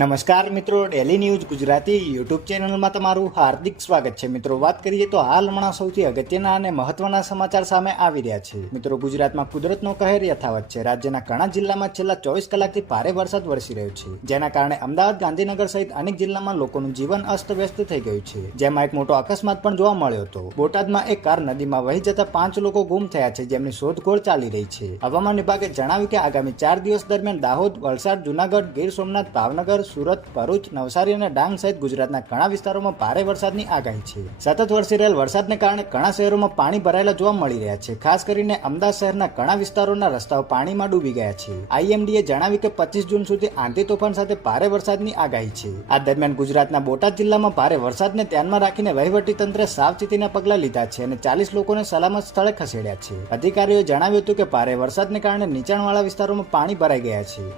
નમસ્કાર મિત્રો, daily news Gujarati YouTube ચેનલમાં તમારું હાર્દિક સ્વાગત છે. મિત્રો, વાત કરીએ તો હાલ હમણાં સૌથી અગત્યના અને મહત્વના સમાચાર સામે આવી રહ્યા છે. મિત્રો, ગુજરાતમાં કુદરતનો કહેર યથાવત છે. રાજ્યના ઘણા જિલ્લામાં છેલ્લા 24 કલાકથી ભારે વરસાદ વરસી રહ્યો છે, જેના કારણે અમદાવાદ, ગાંધીનગર સહિત અનેક જિલ્લામાં લોકોનું જીવન અસ્તવ્યસ્ત થઈ ગયું છે, જેમાં એક મોટો અકસ્માત પણ જોવા મળ્યો હતો. બોટાદમાં એક કાર નદીમાં વહી જતા 5 લોકો ગુમ થયા છે, જેમની શોધખોળ ચાલી રહી છે. હવામાન વિભાગે જણાવ્યું કે આગામી 4 દિવસ દરમિયાન દાહોદ, વલસાડ, જૂનાગઢ, ગીર સોમનાથ, ભાવનગર, સુરત, ભરૂચ, નવસારી અને ડાંગ સહિત ગુજરાતના ઘણા વિસ્તારોમાં ભારે વરસાદની આગાહી છે. સતત વરસી રહેલ વરસાદને કારણે ઘણા શહેરોમાં પાણી ભરાયેલા જોવા મળી રહ્યા છે. ખાસ કરીને અમદાવાદ શહેરના ઘણા વિસ્તારોના રસ્તાઓ પાણીમાં ડૂબી ગયા છે. આઈએમડીએ જણાવ્યું કે 25 જૂન સુધી આંધી તોફાન સાથે ભારે વરસાદની આગાહી છે. આ દરમિયાન ગુજરાતના બોટાદ જિલ્લામાં ભારે વરસાદને ધ્યાનમાં રાખીને વહીવટીતંત્રે સાવચેતીના પગલાં લીધા છે અને 40 લોકોને સલામત સ્થળે ખસેડ્યા છે. અધિકારીઓએ જણાવ્યું હતું કે ભારે વરસાદને કારણે નીચાણવાળા વિસ્તારોમાં પાણી ભરાઈ ગયા છે.